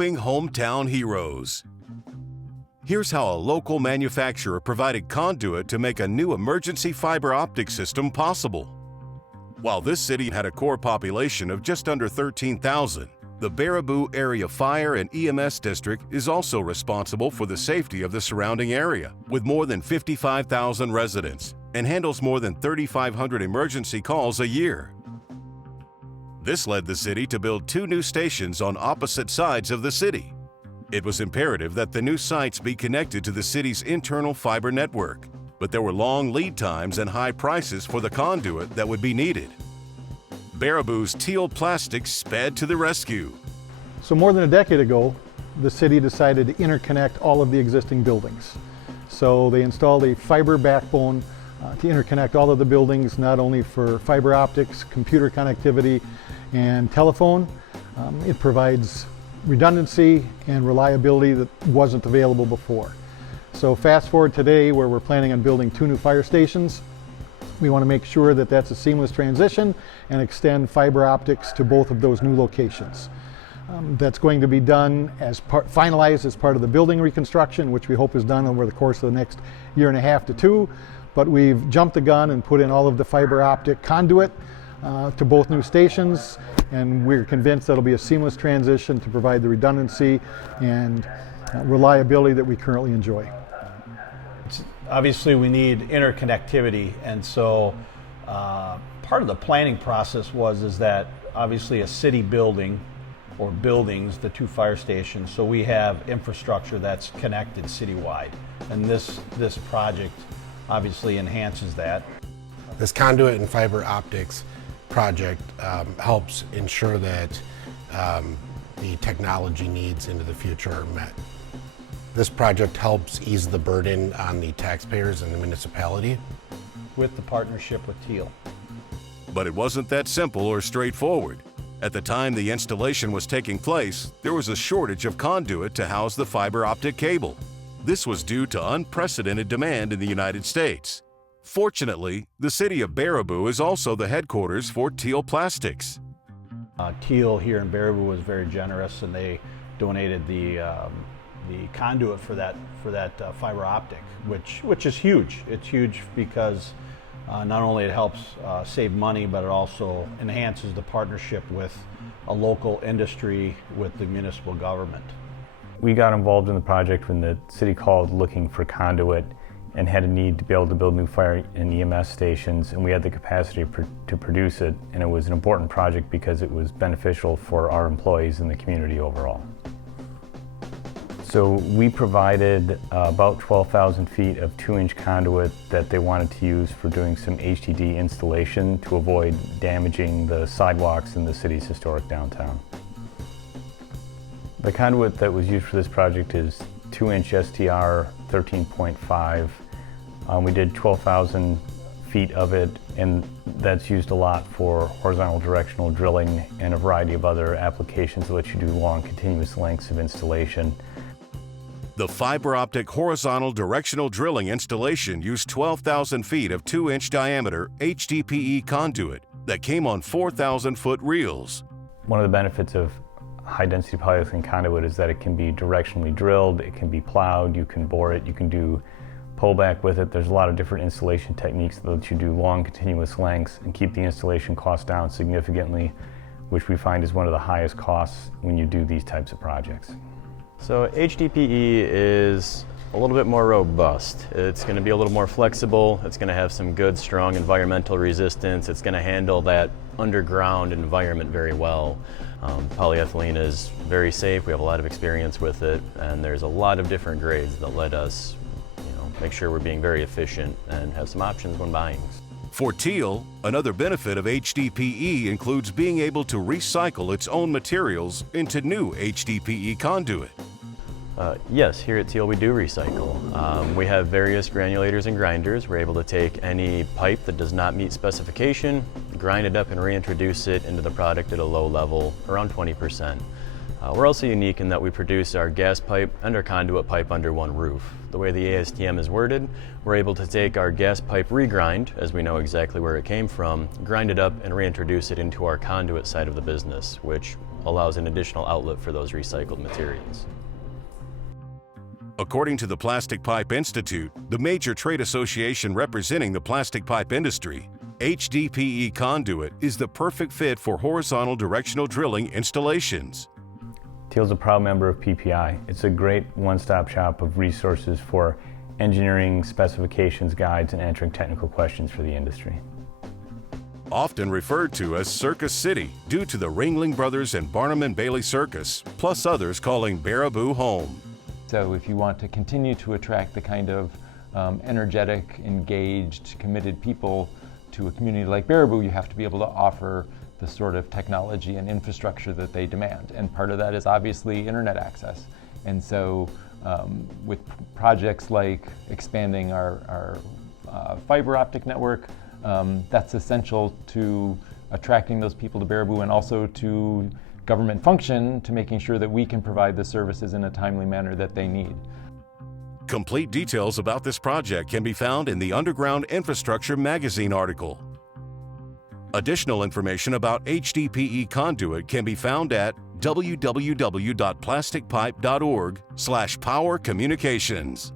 helping hometown heroes. Here's how a local manufacturer provided Conduit to make a new emergency fiber optic system possible. While this city had a core population of just under 13,000, the Baraboo Area Fire and EMS District is also responsible for the safety of the surrounding area, with more than 55,000 residents, and handles more than 3,500 emergency calls a year. This led the city to build 2 new stations on opposite sides of the city. It was imperative that the new sites be connected to the city's internal fiber network, but there were long lead times and high prices for the conduit that would be needed. Baraboo's Teal Plastics sped to the rescue. So more than a decade ago, the city decided to interconnect all of the existing buildings. So they installed a fiber backbone to interconnect all of the buildings, not only for fiber optics, computer connectivity, and telephone. It provides redundancy and reliability that wasn't available before. So fast forward today, where we're planning on building 2 new fire stations. We want to make sure that that's a seamless transition and extend fiber optics to both of those new locations. That's going to be done finalized as part of the building reconstruction, which we hope is done over the course of the next 1.5 to 2 years. But we've jumped the gun and put in all of the fiber optic conduit to both new stations, and we're convinced that'll be a seamless transition to provide the redundancy and reliability that we currently enjoy. Obviously, we need interconnectivity, and so part of the planning process is that obviously a city building or buildings, the 2 fire stations, so we have infrastructure that's connected citywide, and this project obviously enhances that. This conduit and fiber optics project helps ensure that the technology needs into the future are met. This project helps ease the burden on the taxpayers and the municipality. With the partnership with Teal. But it wasn't that simple or straightforward. At the time the installation was taking place, there was a shortage of conduit to house the fiber optic cable. This was due to unprecedented demand in the United States. Fortunately, the city of Baraboo is also the headquarters for Teal Plastics. Teal here in Baraboo was very generous, and they donated the conduit for that fiber optic, which is huge. It's huge because not only it helps save money, but it also enhances the partnership with a local industry with the municipal government. We got involved in the project when the city called looking for conduit and had a need to be able to build new fire and EMS stations, and we had the capacity to produce it, and it was an important project because it was beneficial for our employees and the community overall. So we provided about 12,000 feet of 2-inch conduit that they wanted to use for doing some HDD installation to avoid damaging the sidewalks in the city's historic downtown. The conduit that was used for this project is 2-inch STR 13.5. We did 12,000 feet of it, and that's used a lot for horizontal directional drilling and a variety of other applications that let you do long continuous lengths of installation. The fiber optic horizontal directional drilling installation used 12,000 feet of 2-inch diameter HDPE conduit that came on 4,000-foot reels. One of the benefits of high-density polyethylene conduit is that it can be directionally drilled, it can be plowed, you can bore it, you can do pullback with it. There's a lot of different installation techniques that let you do long continuous lengths and keep the installation cost down significantly, which we find is one of the highest costs when you do these types of projects. So HDPE is a little bit more robust. It's going to be a little more flexible. It's going to have some good, strong environmental resistance. It's going to handle that underground environment very well. Polyethylene is very safe. We have a lot of experience with it, and there's a lot of different grades that let us, make sure we're being very efficient and have some options when buying. For Teal, another benefit of HDPE includes being able to recycle its own materials into new HDPE conduit. Yes, here at Teal we do recycle. We have various granulators and grinders. We're able to take any pipe that does not meet specification, grind it up and reintroduce it into the product at a low level, around 20%. We're also unique in that we produce our gas pipe and our conduit pipe under one roof. The way the ASTM is worded, we're able to take our gas pipe regrind, as we know exactly where it came from, grind it up and reintroduce it into our conduit side of the business, which allows an additional outlet for those recycled materials. According to the Plastic Pipe Institute, the major trade association representing the plastic pipe industry, HDPE Conduit is the perfect fit for horizontal directional drilling installations. Teal is a proud member of PPI. It's a great one-stop shop of resources for engineering, specifications, guides, and answering technical questions for the industry. Often referred to as Circus City due to the Ringling Brothers and Barnum and Bailey Circus, plus others calling Baraboo home. So if you want to continue to attract the kind of energetic, engaged, committed people to a community like Baraboo, you have to be able to offer the sort of technology and infrastructure that they demand. And part of that is obviously internet access. And so with projects like expanding our fiber optic network, that's essential to attracting those people to Baraboo and also to government function to making sure that we can provide the services in a timely manner that they need. Complete details about this project can be found in the Underground Infrastructure magazine article. Additional information about HDPE Conduit can be found at www.plasticpipe.org/powercommunications.